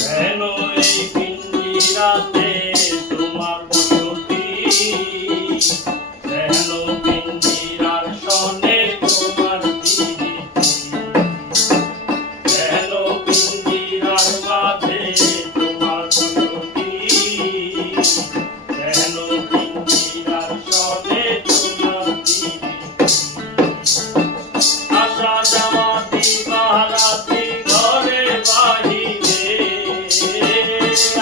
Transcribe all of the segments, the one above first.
কেন এই পিঞ্জিরাতে তোমার বসতি, কেন পিঞ্জিরার সনে তোমার প্রীতি, কেন পিঞ্জিরার মাঝে তোমার বসতি, কেন পিঞ্জিরার সনে তোমার প্রীতি। আসা যাওয়া দিবারাত্রি ঘরে বাহিরে,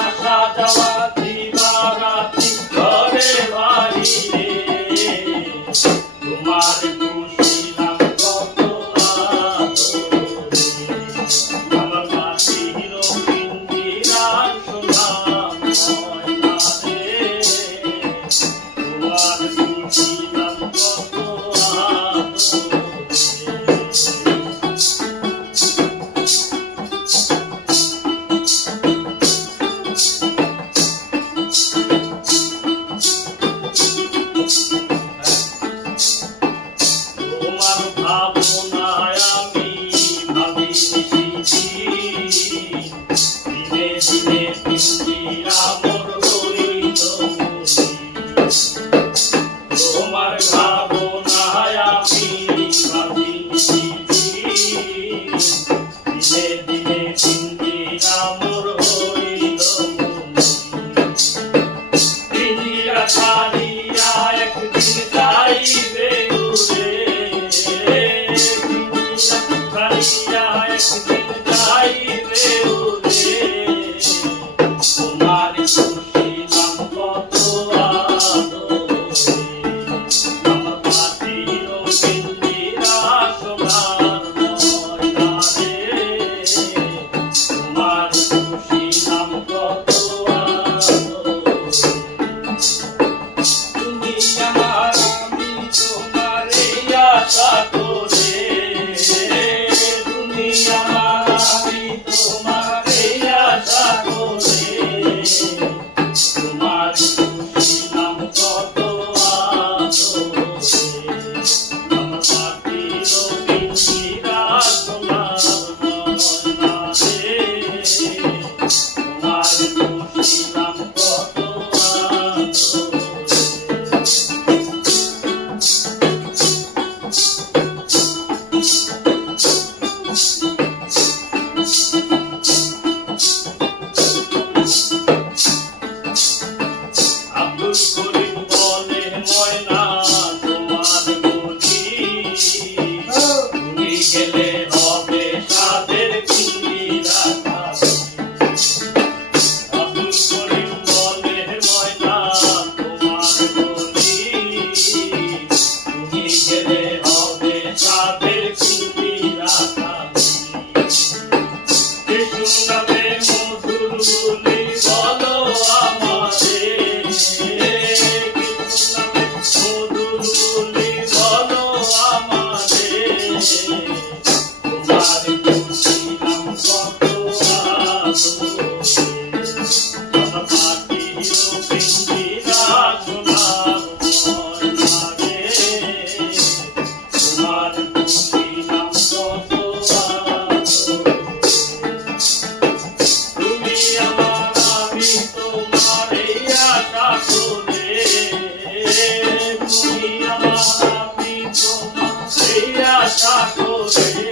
আসা যাওয়া দিবারাত্রি ঘরে বাহিরে, তোমার খুশিলাম কত আদরে। আমার মাটির পিঞ্জিরার সোনা ময়না রে, তোমার খুশিলাম কত আদরে। তোমার ভাবনায় আমি ভাবি দিনে দিনে পিঞ্জিরা মোর হইল মরি। তোমার ভাবনায় আমি ভাবি দিনে দিনে পিঞ্জিরা মোর হইল মরি। পিঞ্জিরা ছাড়িয়া একদিন যাইবে উড়ে, পিঞ্জিরা একদিন যাইবে উড়ে, তোমার খুশিলাম কত আদরে। আমার মাটির পিঞ্জিরা সোনার ময়না রে, তোমার খুশিলাম কত আদরে। তুমি আমার আমি তোমার এই আশা করে, তুমি আমার আমি তোমার এই আশা করে, তোমার খুশিলাম কত আদরে। আমার মাটির পিঞ্জিরা সোনার ময়না রে, তোমার খুশিলাম কত আদরে। আব্দুল করিম বলে ময়না তোমার বলি, তুমি গেলে হবে সাদের পিঞ্জিরা খালি। আব্দুল করিম বলে ময়না তোমার বলি, তুমি গেলে হবে সাদের পিঞ্জিরা খালি। কৃষ্ণ নামে মধুর বলি বলো আমারে, কৃষ্ণ নামে মধুর বলি বলো আমারে, তোমার খুশিলাম কত আদরে। আমার মাটির পিঞ্জিরা সোনার ময়না রে, তোমার খুশিলাম কত আদরে। তুমি আমার আমি তোমার এই আশা করে, তুমি আমার আমি তোমার এই আশা করে,